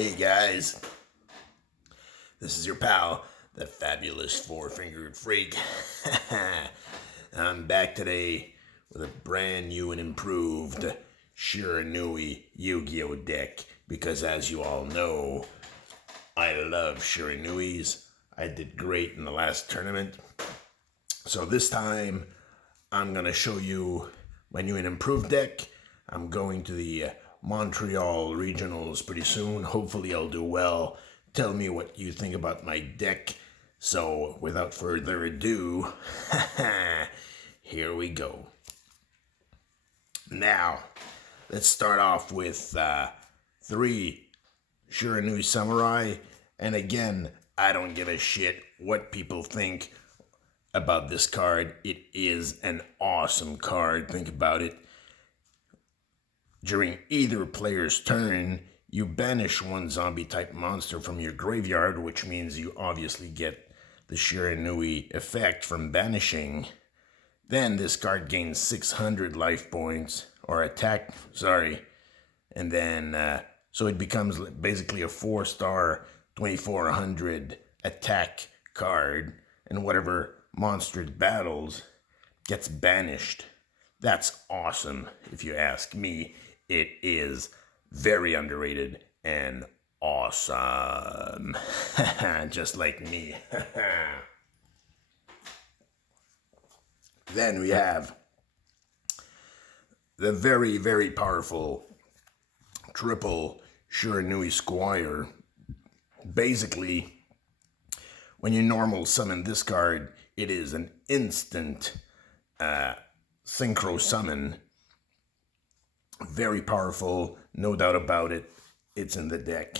Hey guys, this is your pal, the fabulous four-fingered freak. I'm back today with a brand new and improved Shiranui Yu-Gi-Oh deck because as you all know, I love Shiranuis. I did great in the last tournament. So this time, I'm going to show you my new and improved deck. I'm going to the Montreal Regionals pretty soon. Hopefully I'll do well. Tell me what you think about my deck. So without further ado, here we go. Now, let's start off with 3 Shiranui Samurai. And again, I don't give a shit what people think about this card. It is an awesome card. Think about it. During either player's turn, you banish one zombie type monster from your graveyard, which means you obviously get the Shiranui effect from banishing. Then this card gains 600 life points, or attack, and then, so it becomes basically a 4-star, 2400 attack card, and whatever monster it battles gets banished. That's awesome, if you ask me. It is very underrated and awesome. Just like me. Then we have the very, very powerful triple Shiranui Squire. Basically, when you normal summon this card, it is an instant synchro summon. Very powerful, no doubt about it. It's in the deck.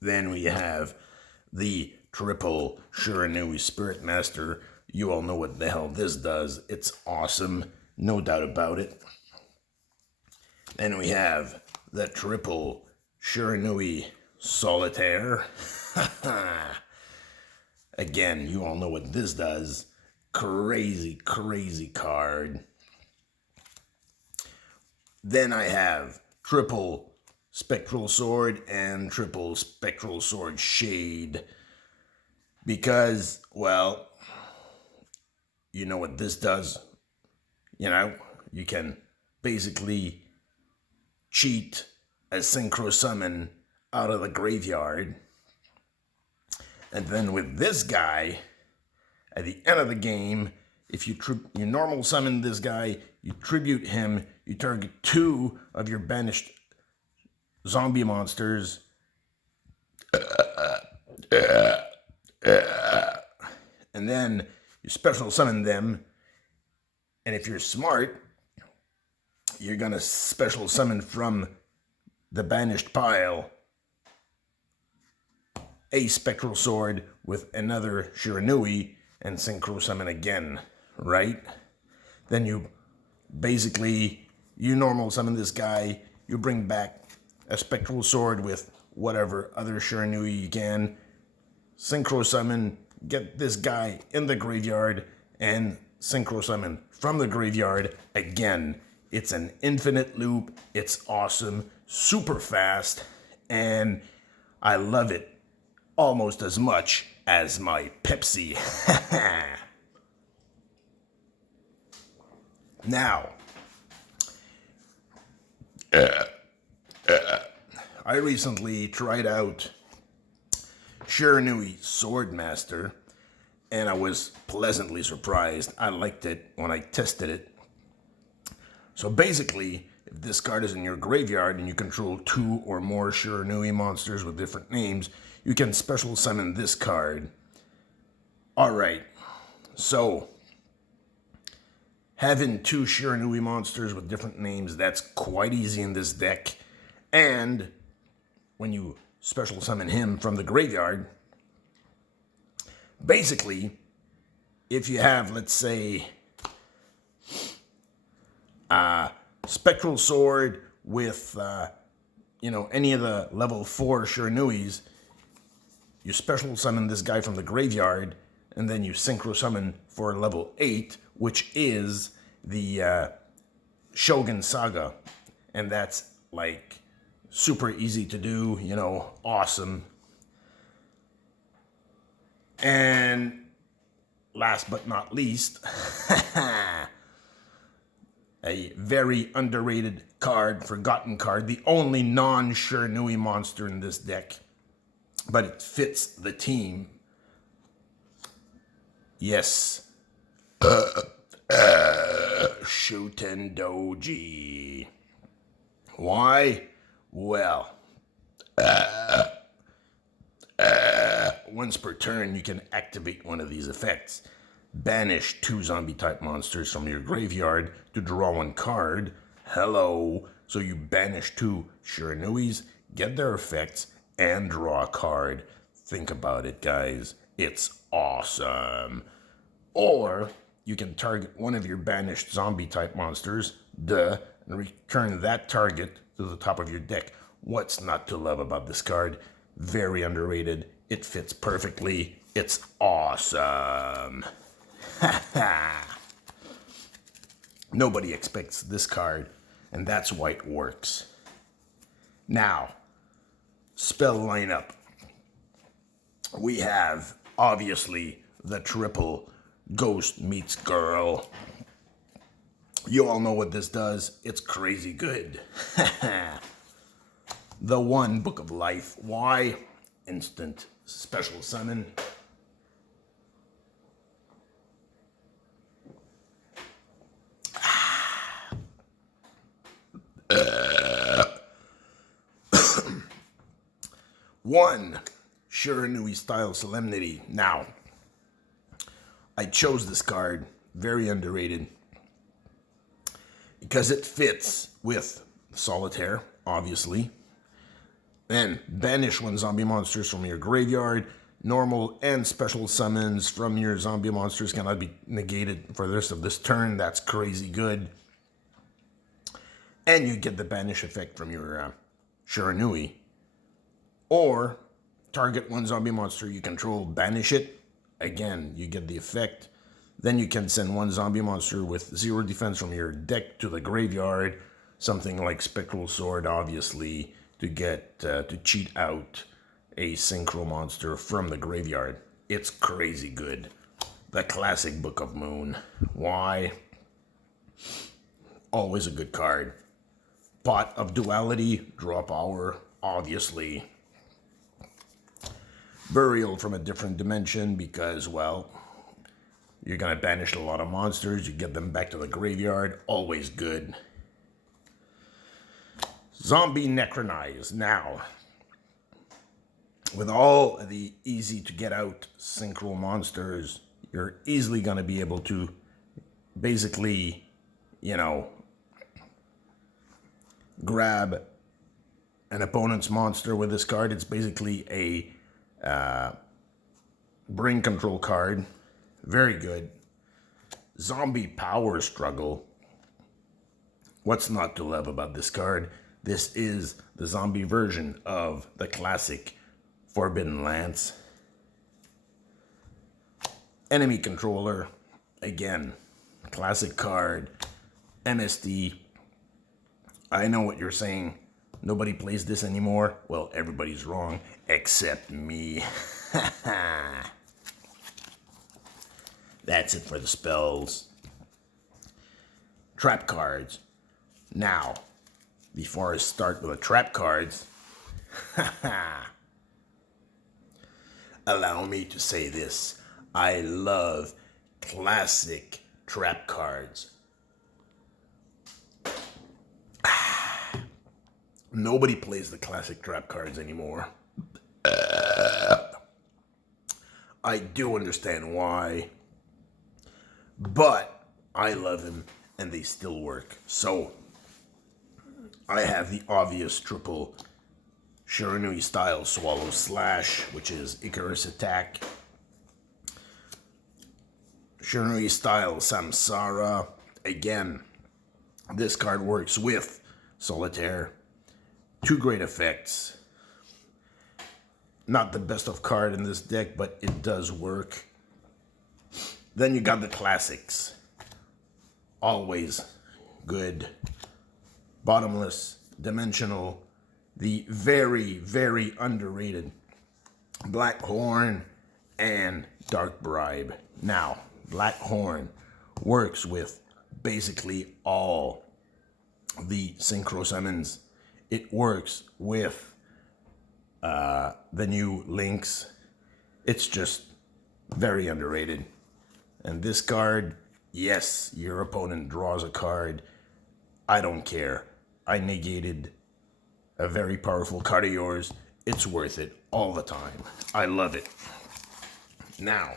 Then we have the triple Shiranui Spirit Master. You all know what the hell this does. It's awesome, no doubt about it. Then we have the triple Shiranui Solitaire. Again, you all know what this does. Crazy, crazy card. Then I have triple Spectral Sword and triple Spectral Sword Shade. Because, well, you know what this does. You know, you can basically cheat a synchro summon out of the graveyard. And then with this guy, at the end of the game, if you normal summon this guy, you tribute him, you target 2 of your banished zombie monsters. And then you special summon them. And if you're smart, you're going to special summon from the banished pile a Spectral Sword with another Shiranui and synchro summon again, right? Then you normal summon this guy, you bring back a Spectral Sword with whatever other Shiranui you can, synchro summon, get this guy in the graveyard, and synchro summon from the graveyard again. It's an infinite loop, it's awesome, super fast, and I love it almost as much as my Pepsi. Now, I recently tried out Shiranui Swordmaster, and I was pleasantly surprised. I liked it when I tested it. So basically, if this card is in your graveyard and you control 2 or more Shiranui monsters with different names, you can special summon this card. Alright, so having 2 Shiranui monsters with different names, that's quite easy in this deck. And when you special summon him from the graveyard, basically, if you have, let's say, a Spectral Sword with, any of the level 4 Shiranuis, you special summon this guy from the graveyard, and then you synchro summon for level 8, which is the Shogun Saga. And that's like Super easy to do, you know, awesome. And last but not least, a very underrated card, forgotten card, the only non-shiranui monster in this deck, but it fits the team. Yes. Shuten Doji. Why? Well, once per turn, you can activate one of these effects. Banish 2 zombie-type monsters from your graveyard to draw 1 card. Hello. So you banish 2 Shiranuis, get their effects, and draw a card. Think about it, guys. It's awesome. Or you can target one of your banished zombie-type monsters, and return that target to the top of your deck. What's not to love about this card? Very underrated. It fits perfectly. It's awesome. Nobody expects this card, and that's why it works. Now, spell lineup. We have, obviously, the triple Ghost meets Girl. You all know what this does. It's crazy good. The 1 Book of Life. Why? Instant special summon. One Shiranui style Solemnity. Now, I chose this card, very underrated, because it fits with Solitaire, obviously. Then banish 1 zombie monsters from your graveyard. Normal and special summons from your zombie monsters cannot be negated for the rest of this turn. That's crazy good. And you get the banish effect from your Shiranui. Or target 1 zombie monster you control, banish it. Again, you get the effect. Then you can send 1 zombie monster with 0 defense from your deck to the graveyard. Something like Spectral Sword, obviously, to get to cheat out a synchro monster from the graveyard. It's crazy good. The classic Book of Moon. Why? Always a good card. Pot of Duality, draw power, obviously. Burial from a different dimension because, well, you're going to banish a lot of monsters. You get them back to the graveyard. Always good. Zombie Necronize. Now, with all the easy to get out synchro monsters, you're easily going to be able to basically, you know, grab an opponent's monster with this card. It's basically a brain control card. Very good. Zombie Power Struggle. What's not to love about this card? This is the zombie version of the classic Forbidden Lance. Enemy Controller. Again, classic card. MSD. I know what you're saying. Nobody plays this anymore. Well, everybody's wrong, except me. That's it for the spells. Trap cards. Now, before I start with the trap cards, allow me to say this. I love classic trap cards. Nobody plays the classic trap cards anymore. I do understand why, but I love them and they still work. So I have the obvious triple Shiranui style Swallow Slash, which is Icarus Attack. Shiranui style Samsara. Again, this card works with Solitaire. 2 great effects. Not the best of card in this deck, but it does work. Then you got the classics. Always good. Bottomless, Dimensional, the very, very underrated Black Horn and Dark Bribe. Now, Black Horn works with basically all the synchro summons. It works with the new links. It's just very underrated. And this card, yes, your opponent draws a card. I don't care. I negated a very powerful card of yours. It's worth it all the time. I love it. Now,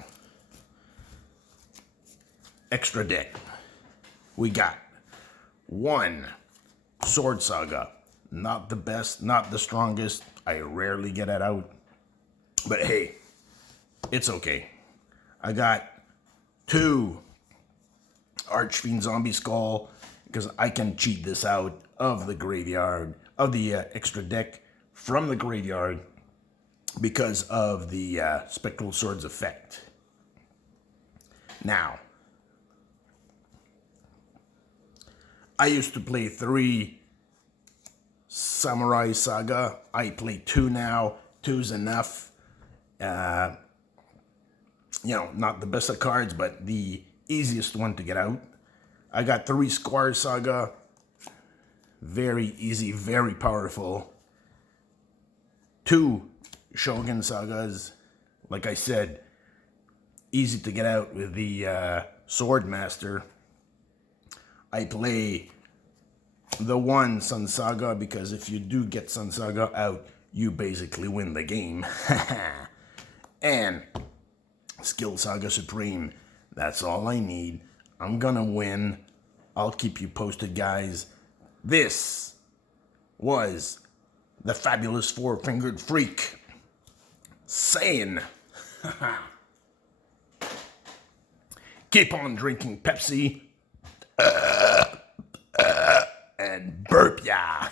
extra deck. We got one Sword Saga. Not the best, not the strongest. I rarely get it out. But hey, it's okay. I got two Archfiend Zombie Skull, because I can cheat this out of the graveyard, of the extra deck from the graveyard, because of the Spectral Swords effect. Now, I used to play 3 Samurai Saga. I play 2 now. 2's enough. Not the best of cards, but the easiest one to get out. I got 3 Squire Saga. Very easy, very powerful. 2 Shogun Sagas. Like I said, easy to get out with the Sword Master. I play the 1 Sun Saga, because if you do get Sun Saga out, you basically win the game. And Skill Saga Supreme. That's all I need. I'm gonna win. I'll keep you posted, guys. This was the Fabulous Four-Fingered Freak saying, keep on drinking Pepsi and burp ya.